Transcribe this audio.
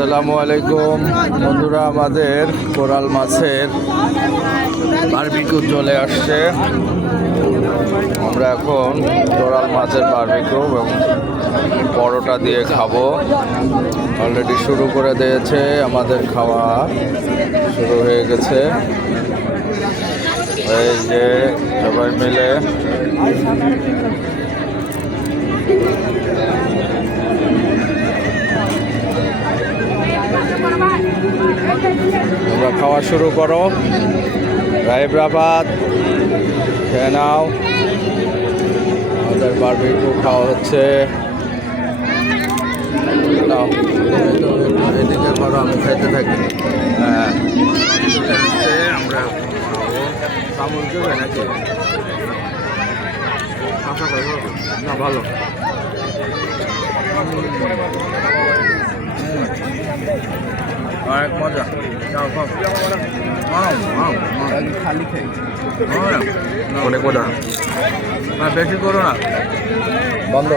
আসসালামু আলাইকুম। বন্ধুরা, আমাদের কোরাল মাছের বারবিকিউ চলে আসছে। আমরা এখন কোরাল মাছের বারবিকিউ এবং পরোটা দিয়ে খাব। অলরেডি শুরু করে দিয়েছে আমাদের খাওয়া। শুরু হয়ে গেছে। এই যে সবাই মিলে খাওয়া শুরু করো। রাইবরাবাদ খেয়ে আমাদের বারবিকিউ খাওয়া হচ্ছে। এদিকে করো, আমি খাইতে থাকি। হ্যাঁ আমরা। না ভালো অনেক মজা। খালি খাই অনেক মজা। বেশি করো না। বন্ধ।